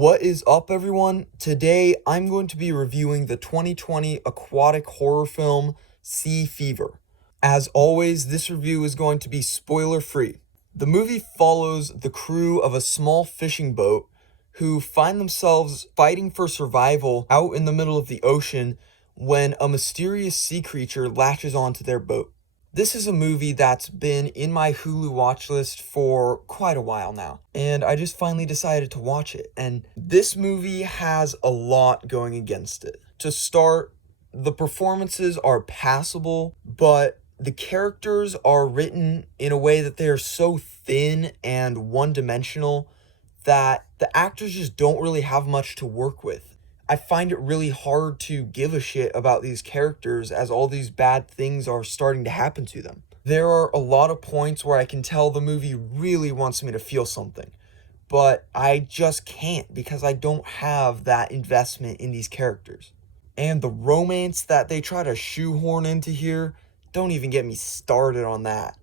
What is up, everyone? Today, I'm going to be reviewing the 2020 aquatic horror film, Sea Fever. As always, this review is going to be spoiler-free. The movie follows the crew of a small fishing boat who find themselves fighting for survival out in the middle of the ocean when a mysterious sea creature latches onto their boat. This is a movie that's been in my Hulu watch list for quite a while now, and I just finally decided to watch it. And this movie has a lot going against it. To start, the performances are passable, but the characters are written in a way that they are so thin and one-dimensional that the actors just don't really have much to work with. I find it really hard to give a shit about these characters as all these bad things are starting to happen to them. There are a lot of points where I can tell the movie really wants me to feel something, but I just can't because I don't have that investment in these characters. And the romance that they try to shoehorn into here, don't even get me started on that.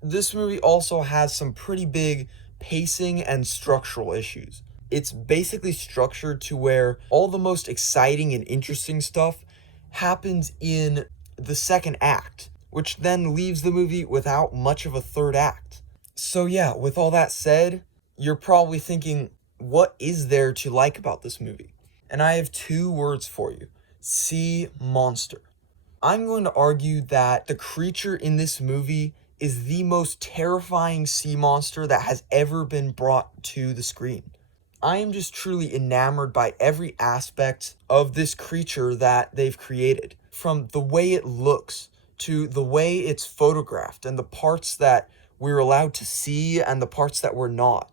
This movie also has some pretty big pacing and structural issues. It's basically structured to where all the most exciting and interesting stuff happens in the second act, which then leaves the movie without much of a third act. So yeah, with all that said, you're probably thinking, what is there to like about this movie? And I have two words for you: sea monster. I'm going to argue that the creature in this movie is the most terrifying sea monster that has ever been brought to the screen. I am just truly enamored by every aspect of this creature that they've created. From the way it looks, to the way it's photographed, and the parts that we're allowed to see and the parts that we're not.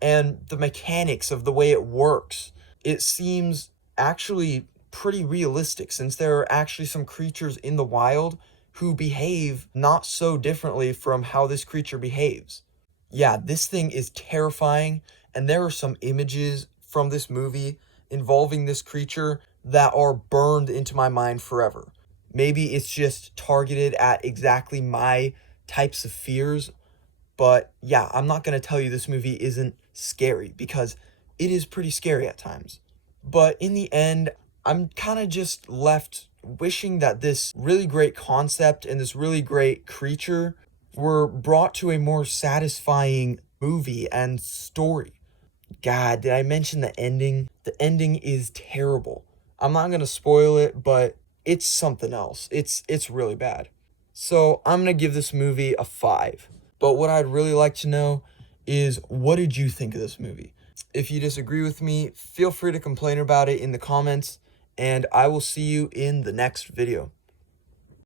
And the mechanics of the way it works. It seems actually pretty realistic, since there are actually some creatures in the wild who behave not so differently from how this creature behaves. Yeah, this thing is terrifying, and there are some images from this movie involving this creature that are burned into my mind forever. Maybe it's just targeted at exactly my types of fears, but yeah, I'm not going to tell you this movie isn't scary, because it is pretty scary at times. But in the end, I'm kind of just left wishing that this really great concept and this really great creature were brought to a more satisfying movie and story. God, did I mention the ending? The ending is terrible. I'm not going to spoil it, but it's something else. It's really bad. So I'm going to give this movie a 5. But what I'd really like to know is, what did you think of this movie? If you disagree with me, feel free to complain about it in the comments, and I will see you in the next video.